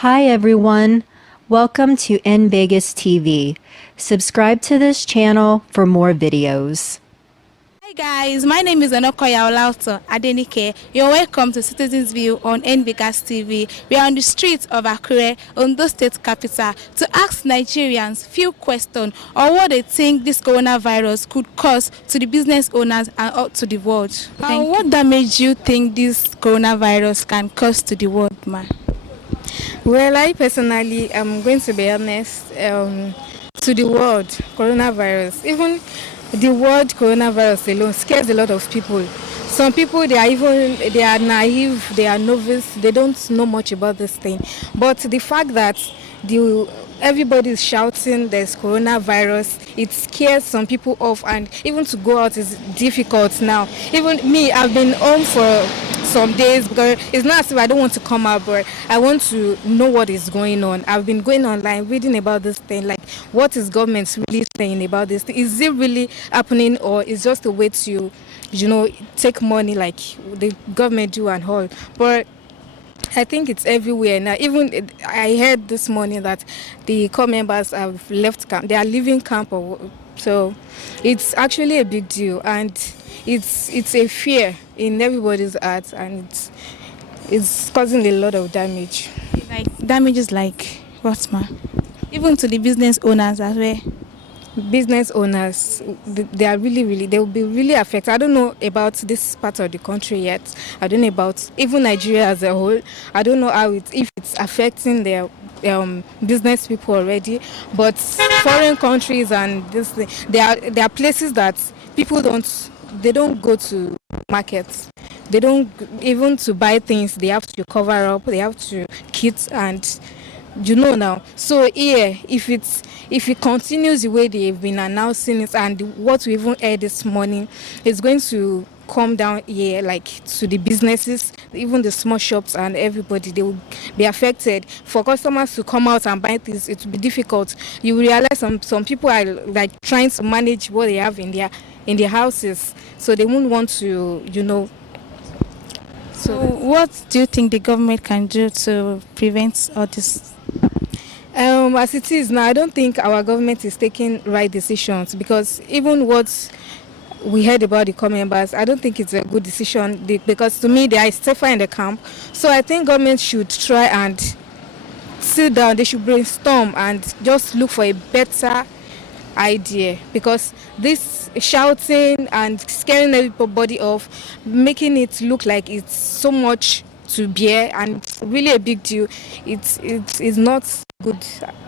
Hi everyone, welcome to N Vegas TV. Subscribe to this channel for more videos. Hi guys, my name is Onokoya Olauto Adenike. You're welcome to CitizenView on N Vegas TV. We are on the streets of Akure, Ondo State capital, to ask Nigerians few questions on what they think this coronavirus could cause to the business owners and up to the world. What damage do you think this coronavirus can cause to the world, ma? Well, I personally am going to be honest to the word coronavirus. Even the word coronavirus alone scares a lot of people. Some people they are naive, they are novice, they don't know much about this thing. But the fact that everybody is shouting there's coronavirus, it scares some people off, and even to go out is difficult now. Even me, I've been home for some days because it's not as if I don't want to come out, but I want to know what is going on. I've been going online reading about this thing, like what is government really saying about this thing? Is it really happening, or is just a way to, take money like the government do and all? But I think it's everywhere now. Even I heard this morning that the core members have left camp. They are leaving camp, so it's actually a big deal, and it's a fear in everybody's heart, and it's causing a lot of damage. Like damages like what, ma? Even to the business owners as well. Business owners, they are they will be really affected. I don't know about this part of the country yet. I don't know about even Nigeria as a whole. I don't know if it's affecting their business people already. But foreign countries and this thing, there are places that people don't go to markets. They don't even to buy things. They have to cover up. They have to kit and. Now. So here, if it continues the way they've been announcing it, and what we even heard this morning, it's going to come down here, like to the businesses, even the small shops, and everybody, they will be affected. For customers to come out and buy things, it will be difficult. You will realize some people are like trying to manage what they have in their houses, so they won't want to. So what do you think the government can do to prevent all this? As it is now, I don't think our government is taking right decisions, because even what we heard about the core members, I don't think it's a good decision, because to me they are safer in the camp. So I think government should try and sit down. They should brainstorm and just look for a better idea, because this shouting and scaring everybody off, making it look like it's so much to bear and it's really a big deal, it's not good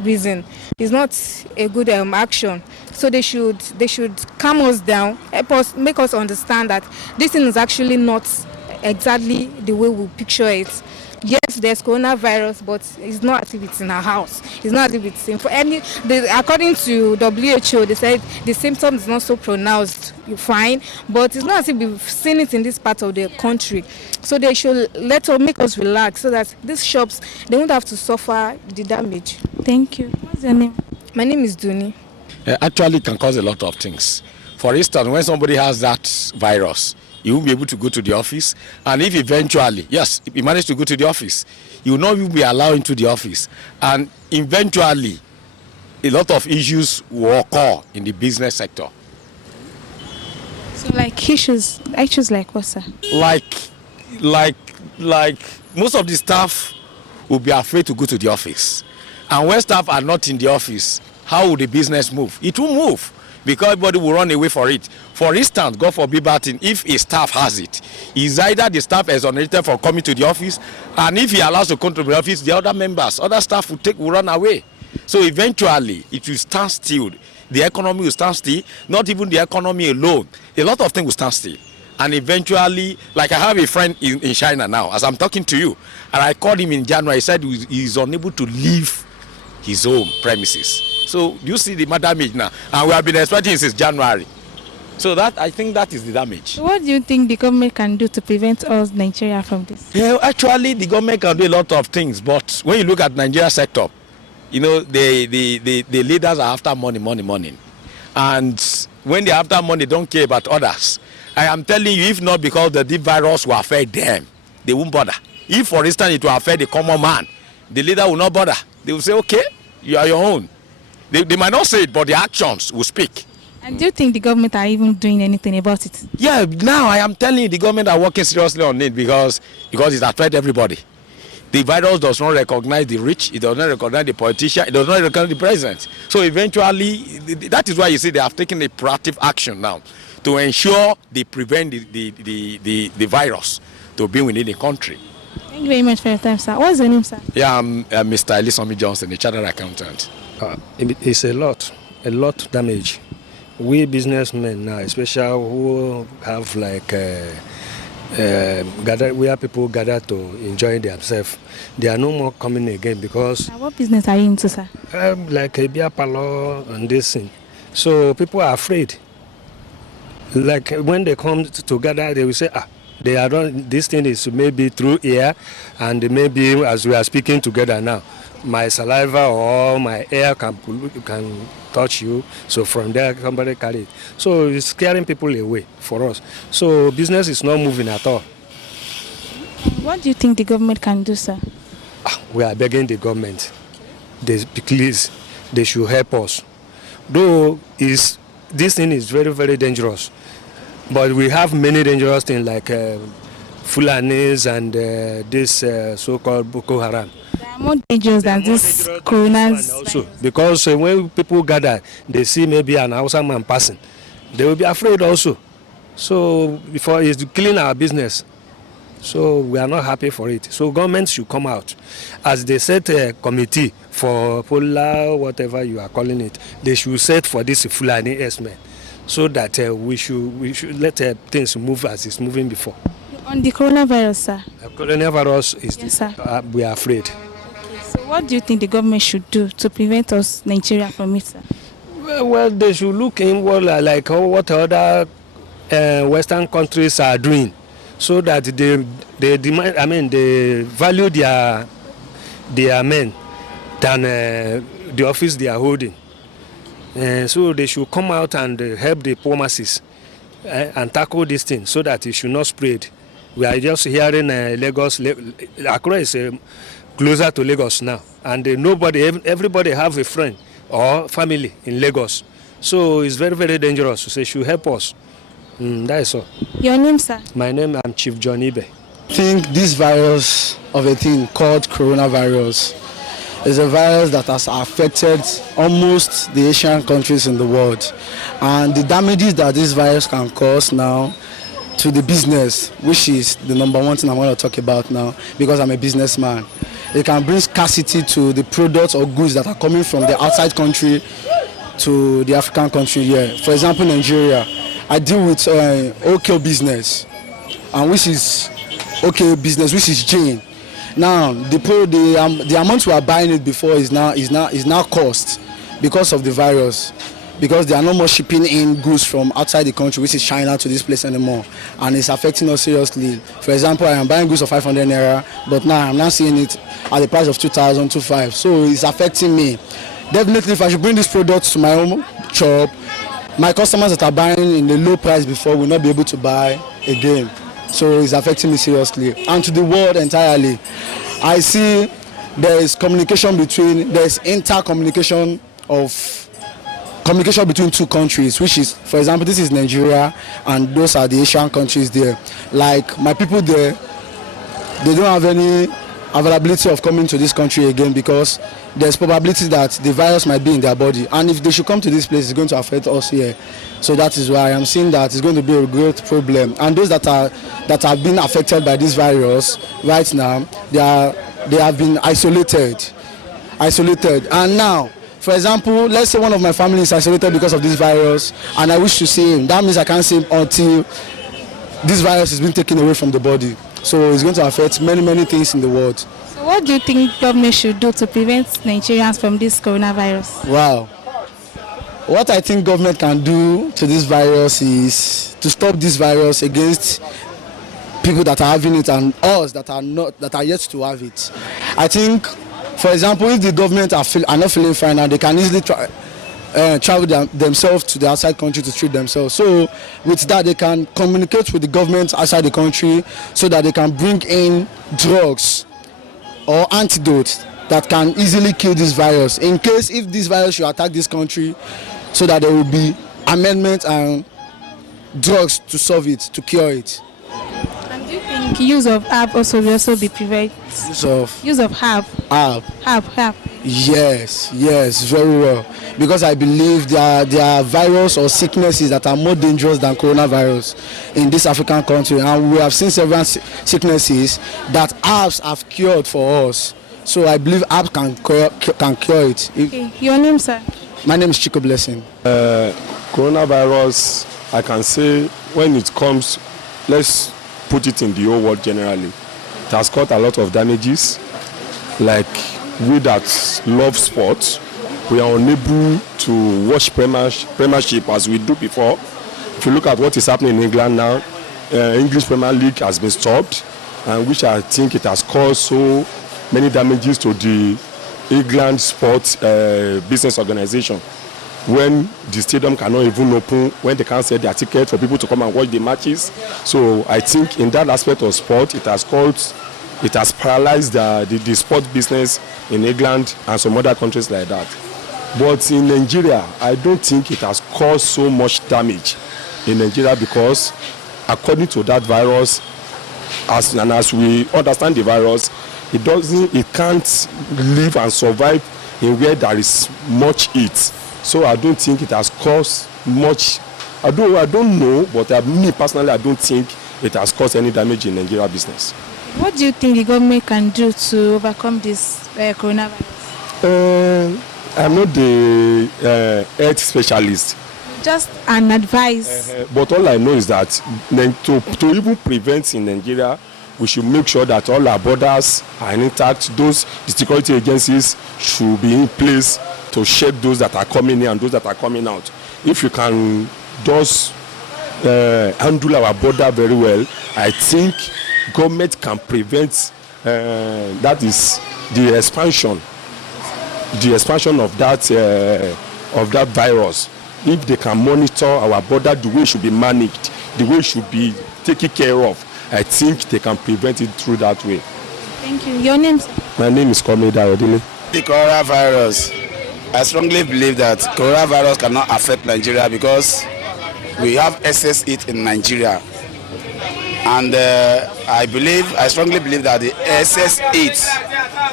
reason. It's not a good action. So they should calm us down, help us, make us understand that this thing is actually not exactly the way we picture it. Yes, there's coronavirus, but it's not as if it's in our house. It's not as if it's in for according to WHO, they said the symptoms is not so pronounced. You're fine, but it's not as if we've seen it in this part of the country. So they should make us relax, so that these shops, they won't have to suffer the damage. Thank you. What's your name? My name is Duni. Actually, it can cause a lot of things. For instance, when somebody has that virus, you won't be able to go to the office. And if eventually, if you manage to go to the office, you will not even be allowed into the office. And eventually, a lot of issues will occur in the business sector. So like issues like what, sir? Like most of the staff will be afraid to go to the office. And when staff are not in the office, how will the business move? It will move, because everybody will run away for it. For instance, God forbid bad thing, if a staff has it, is either the staff is exonerated for coming to the office, and if he allows to come to the office, the other staff will run away. So eventually, it will stand still. The economy will stand still. Not even the economy alone. A lot of things will stand still. And eventually, like I have a friend in China now, as I'm talking to you, and I called him in January, he said he's unable to leave his home premises. So you see the damage now, and we have been expecting since January. So I think that is the damage. What do you think the government can do to prevent us Nigeria from this? Yeah, actually, the government can do a lot of things, but when you look at Nigeria setup, the leaders are after money, and when they're after money, they don't care about others. I am telling you, if not because the deep virus will affect them, they won't bother. If, for instance, it will affect the common man, the leader will not bother. They will say, okay, you are your own. They might not say it, but their actions will speak. And do you think the government are even doing anything about it? Yeah, now I am telling you, the government are working seriously on it because it affects everybody. The virus does not recognize the rich, it does not recognize the politician, it does not recognize the president. So eventually, that is why you see they have taken a proactive action now to ensure they prevent the virus to be within the country. Thank you very much for your time, sir. What's your name, sir? Yeah, I'm Mr. Elisomi Johnson, a chartered accountant. It's a lot damage. We businessmen now, especially who have like where people gather to enjoy themselves, they are no more coming again because What business are you into, sir? like a beer parlor and this thing. So people are afraid. Like when they come together, they will say, they are done. This thing is maybe through air, and maybe as we are speaking together now, my saliva or my air can touch you. So from there, somebody carry it. So it's scaring people away for us. So business is not moving at all. What do you think the government can do, sir? We are begging the government. Please, they should help us. Though this thing is very, very dangerous. But we have many dangerous things like Fulanis and this so-called Boko Haram. They are more dangerous than this coronavirus. Also, because when people gather, they see maybe an Hausa man passing, they will be afraid also. So before it's killing our business. So we are not happy for it. So government should come out. As they set a committee for Pola, whatever you are calling it, they should set for this Fulani S-men, so that we should let things move as it's moving before. On the coronavirus, sir? Coronavirus is, yes, sir. We are afraid. Okay, so what do you think the government should do to prevent us, Nigeria, from it, sir? Well, they should look in like what other Western countries are doing, so that they demand. I mean, they value their men than the office they are holding. So they should come out and help the poor masses and tackle this thing so that it should not spread. We are just hearing Lagos, Accra is closer to Lagos now, and everybody have a friend or family in Lagos. So it's very, very dangerous. So they should help us. That is all. Your name, sir? My name is Chief John Ibe. I think this virus of a thing called coronavirus is a virus that has affected almost the Asian countries in the world, and the damages that this virus can cause now to the business, which is the number one thing I want to talk about now because I'm a businessman. It can bring scarcity to the products or goods that are coming from the outside country to the African country here. For example, Nigeria, I deal with OK business, and which is OK business, which is Jane. Now the amount we are buying it before is now cost because of the virus, because they are no more shipping in goods from outside the country, which is China, to this place anymore, and it's affecting us seriously. For example, I am buying goods of 500 naira, but now I'm not seeing it at the price of 2,000, 2,500. So it's affecting me. Definitely, if I should bring these products to my own shop, my customers that are buying in the low price before will not be able to buy again. So it's affecting me seriously, and to the world entirely. I see there's intercommunication between two countries, which is, for example, this is Nigeria and those are the Asian countries there. Like my people there, they don't have any availability of coming to this country again because there's probability that the virus might be in their body, and if they should come to this place, it's going to affect us here. So that is why I'm seeing that it's going to be a great problem. And those that have been affected by this virus right now, they have been isolated. And now, for example, let's say one of my family is isolated because of this virus, and I wish to see him. That means I can't see him until this virus has been taken away from the body. So it's going to affect many, many things in the world. So what do you think government should do to prevent Nigerians from this coronavirus? Wow. What I think government can do to this virus is to stop this virus against people that are having it and us that are yet to have it. I think, for example, if the government are not feeling fine now, they can easily travel themselves to the outside country to treat themselves. So with that, they can communicate with the government outside the country so that they can bring in drugs or antidotes that can easily kill this virus. In case if this virus should attack this country, so that there will be amendments and drugs to solve it, to cure it. And do you think use of herb also will also be prevented? Use of herb. Herb. Yes, very well. Because I believe there are virus or sicknesses that are more dangerous than coronavirus in this African country, and we have seen several sicknesses that herbs have cured for us. So I believe herbs can cure it. Okay. Your name, sir? My name is Chico Blessing. Coronavirus, I can say when it comes, let's put it in the whole world generally, it has caused a lot of damages. Like we that love sports, we are unable to watch Premiership as we do before. If you look at what is happening in England now, English Premier League has been stopped, and which I think it has caused so many damages to the England Sports Business Organization. When the stadium cannot even open, when they can't sell their ticket for people to come and watch the matches. So I think in that aspect of sport, it has paralyzed the sport business in England and some other countries like that. But in Nigeria, I don't think it has caused so much damage in Nigeria, because according to that virus, as we understand the virus, it can't live and survive in where there is much heat. So I don't think it has caused much. I don't know, but me personally, I don't think it has caused any damage in Nigeria business. What do you think the government can do to overcome this coronavirus? I'm not the health specialist. Just an advice. But all I know is that to even prevent in Nigeria, we should make sure that all our borders are intact. The security agencies should be in place to check those that are coming in and those that are coming out. If you can just handle our border very well, I think government can prevent that is the expansion of that virus. If they can monitor our border the way it should be managed, the way it should be taken care of, I think they can prevent it through that way. Thank you. Your name, sir? My name is Komeda Odile. The coronavirus, I strongly believe that coronavirus cannot affect Nigeria because we have excess heat in Nigeria. And I strongly believe that the excess heat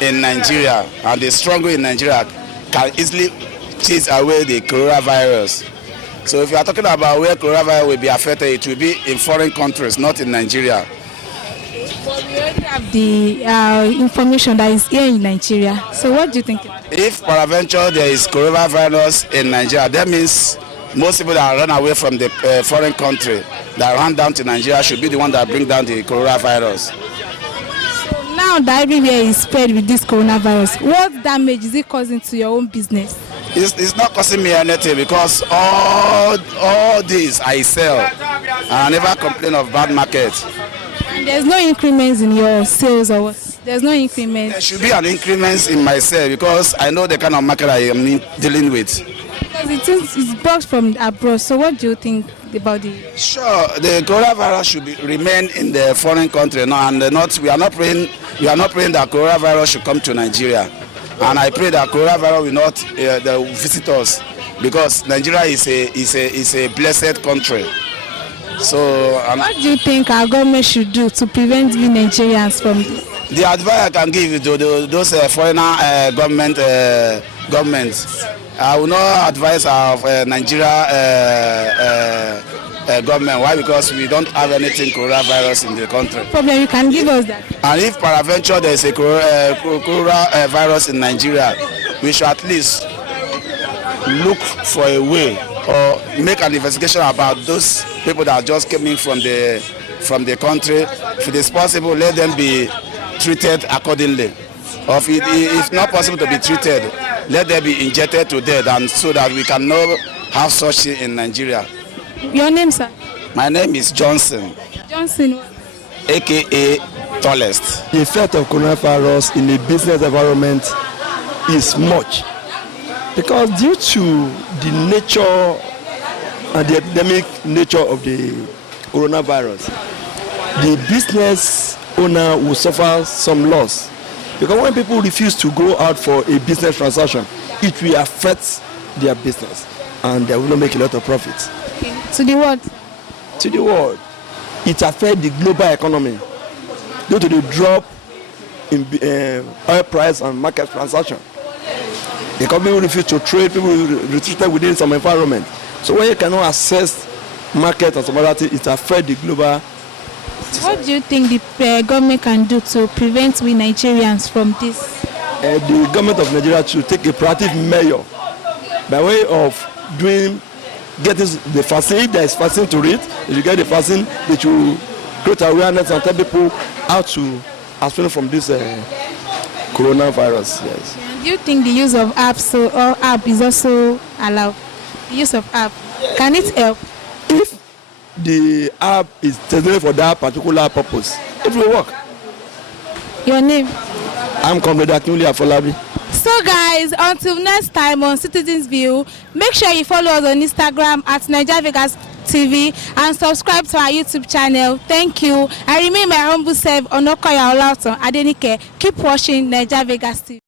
in Nigeria and the struggle in Nigeria can easily chase away the coronavirus. So if you are talking about where coronavirus will be affected, it will be in foreign countries, not in Nigeria. But we already have the information that is here in Nigeria. So what do you think? If peradventure there is coronavirus in Nigeria, that means most people that run away from the foreign country that run down to Nigeria should be the one that bring down the coronavirus. So now that everywhere is spread with this coronavirus, what damage is it causing to your own business? It's not costing me anything because all this I sell and I never complain of bad market. And there's no increments in your sales or what? There's no increment? There should be an increment in my sale because I know the kind of market I am dealing with. Because it's brought from abroad, so what do you think about the... Sure, the coronavirus should remain in the foreign country, no, and we are not praying that coronavirus should come to Nigeria. And I pray that coronavirus will not visit us because Nigeria is a blessed country. So, what do you think our government should do to prevent the Nigerians from this? The advice I can give to those foreigner governments, I will not advise of Nigeria government. Why? Because we don't have anything coronavirus in the country. Problem, you can give us that. And if peradventure there is a coronavirus in Nigeria, we should at least look for a way or make an investigation about those people that just came in from the country. If it is possible, let them be treated accordingly. Or if not possible to be treated, let them be injected to death, and so that we can not have such thing in Nigeria. Your name, sir? My name is Johnson. Johnson what? AKA Tallest. The effect of coronavirus in the business environment is much because due to the nature and the epidemic nature of the coronavirus, the business owner will suffer some loss Because when people refuse to go out for a business transaction, it will affect their business and they will not make a lot of profits. To the world. To the world, it affects the global economy due to the drop in oil price and market transaction. The company will refuse to trade, people will restrict within some environment. So when you cannot access market and some other things, it affects the global. What do you think the government can do to prevent we Nigerians from this? The government of Nigeria should take a proactive measure by way of getting the vaccine. If there is vaccine to read, if you get the vaccine, they should create awareness and tell people how to abstain from this coronavirus. Yes. Do you think the use of apps or app is also allowed? The use of app, can it help? If the app is designed for that particular purpose, it will work. Your name? I'm Comrade Akinwule Afolabi. So guys, until next time on Citizens View, make sure you follow us on Instagram at Niger Vegas TV and subscribe to our YouTube channel. Thank you. I remain my humble self, Onokoya Olauton Adenike. Keep watching Niger Vegas TV.